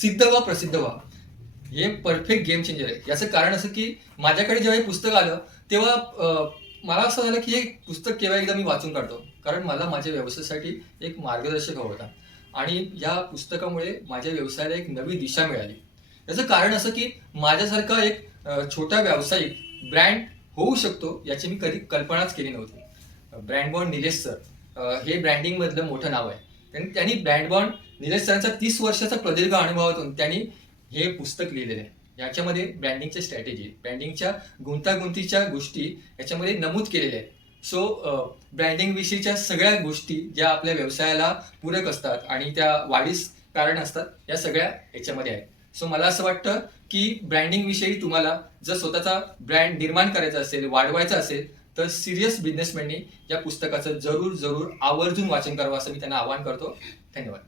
सिद्ध व्हा प्रसिद्ध व्हा हे परफेक्ट गेम चेंजर आहे. याचं कारण असं की माझ्याकडे जेव्हा हे पुस्तक आलं तेव्हा मला असं झालं की हे पुस्तक केव्हा एकदा मी वाचून काढतो, कारण मला माझ्या व्यवसायासाठी एक मार्गदर्शक हवा होता आणि या पुस्तकामुळे माझ्या व्यवसायाला एक नवी दिशा मिळाली. याचं कारण असं की माझ्यासारखा एक छोटा व्यावसायिक ब्रँड होऊ शकतो याची मी कधी कल्पनाच केली नव्हती. ब्रँड बॉन्ड निलेश सर हे ब्रँडिंग मधलं मोठं नाव आहे. त्यांनी ब्रँड बॉन्ड निलेश सरांचा 30 वर्षाचा प्रदीर्घ अनुभवातून त्यांनी हे पुस्तक लिहिलेलं आहे. याच्यामध्ये ब्रँडिंगच्या स्ट्रॅटेजी, ब्रँडिंगच्या गुंतागुंतीच्या गोष्टी याच्यामध्ये नमूद केलेल्या आहेत. सो ब्रँडिंग विषयीच्या सगळ्या गोष्टी ज्या आपल्या व्यवसायाला पूरक असतात आणि त्या वाढीस कारण असतात, या सगळ्या याच्यामध्ये आहेत. सो मला असं वाटतं की ब्रँडिंग विषयी तुम्हाला जर स्वतःचा ब्रँड निर्माण करायचा असेल, वाढवायचा असेल, तर सिरियस बिझनेसमॅननी या पुस्तकाचं जरूर आवर्जून वाचन करावं असं मी त्यांना आवाहन करतो. धन्यवाद.